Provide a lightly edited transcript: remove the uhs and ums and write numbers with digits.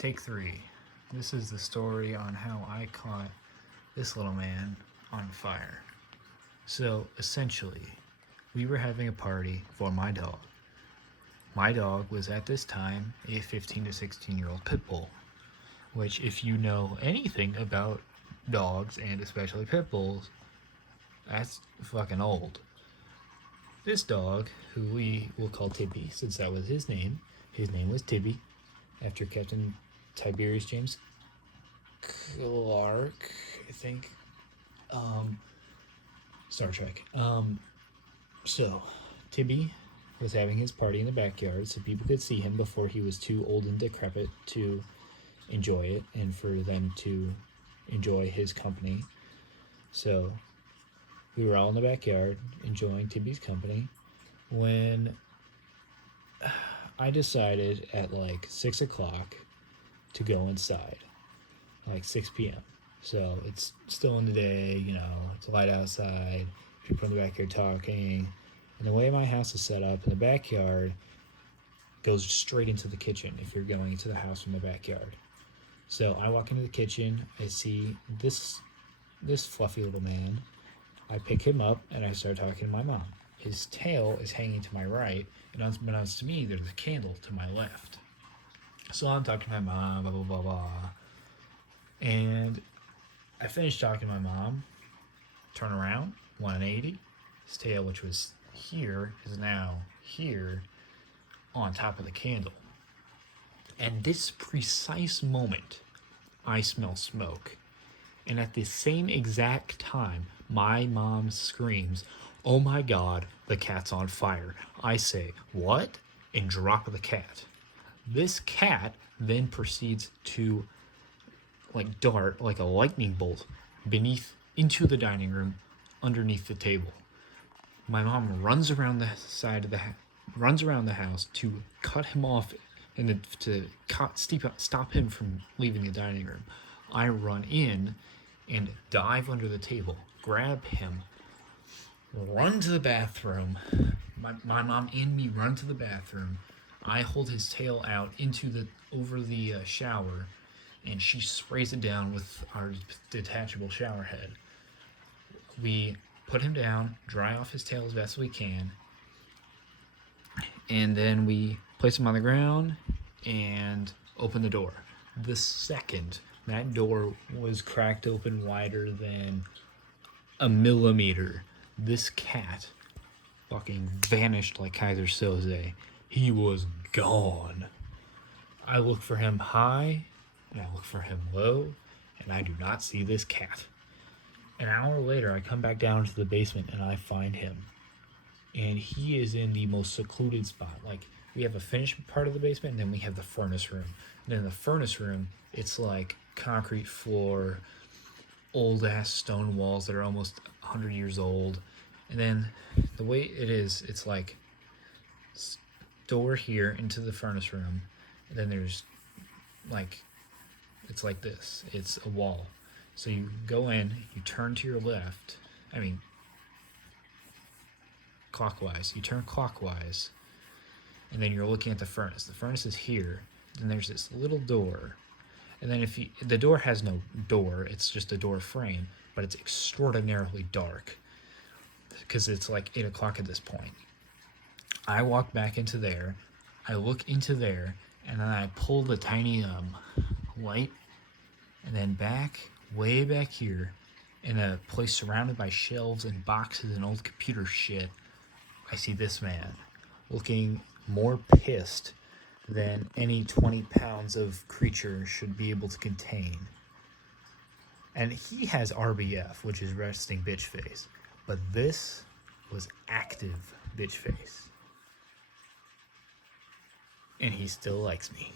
Take 3. This is the story on how I caught this little man on fire. So, essentially, we were having a party for my dog. My dog was at this time a 15 to 16-year-old pit bull, which, if you know anything about dogs and especially pit bulls, that's fucking old. This dog, who we will call Tibby, since that was his name was Tibby, after Captain Tiberius James Clark, I think. Star Trek. So, Tibby was having his party in the backyard so people could see him before he was too old and decrepit to enjoy it and for them to enjoy his company. So, we were all in the backyard enjoying Tibby's company when I decided at like 6 o'clock to go inside, like 6 p.m. So it's still in the day, it's light outside, people in the backyard talking. And the way my house is set up in the backyard goes straight into the kitchen if you're going into the house from the backyard. So I walk into the kitchen, I see this fluffy little man. I pick him up and I start talking to my mom. His tail is hanging to my right, and unbeknownst to me, there's a candle to my left. So I'm talking to my mom, blah, blah, blah, blah. And I finished talking to my mom, turn around, 180. His tail, which was here, is now here on top of the candle. And this precise moment, I smell smoke. And at the same exact time, my mom screams, "Oh my God, the cat's on fire." I say, "What?" and drop the cat. This cat then proceeds to dart like a lightning bolt into the dining room underneath the table. My mom runs around the house to cut him off and to stop him from leaving the dining room. I run in and dive under the table, grab him, run to the bathroom. My mom and me run to the bathroom. I hold his tail out over the shower, and she sprays it down with our detachable shower head. We put him down, dry off his tail as best we can, and then we place him on the ground and open the door. The second that door was cracked open wider than a millimeter, this cat fucking vanished like Kaiser Soze. He was gone. I look for him high, and I look for him low, and I do not see this cat. An hour later, I come back down to the basement, and I find him. And he is in the most secluded spot. Like, we have a finished part of the basement, and then we have the furnace room. And in the furnace room, it's like concrete floor, old-ass stone walls that are almost 100 years old. And then the way it is, it's like door here into the furnace room. And then there's it's like this. It's a wall. So you go in, you turn to your left. Clockwise. You turn clockwise. And then you're looking at the furnace. The furnace is here. Then there's this little door. And then the door has no door, it's just a door frame, but it's extraordinarily dark because it's like 8 o'clock at this point. I walk back into there, I look into there, and then I pull the tiny light, and then way back here, in a place surrounded by shelves and boxes and old computer shit, I see this man looking more pissed than any 20 pounds of creature should be able to contain. And he has RBF, which is resting bitch face. But this was active bitch face. And he still likes me.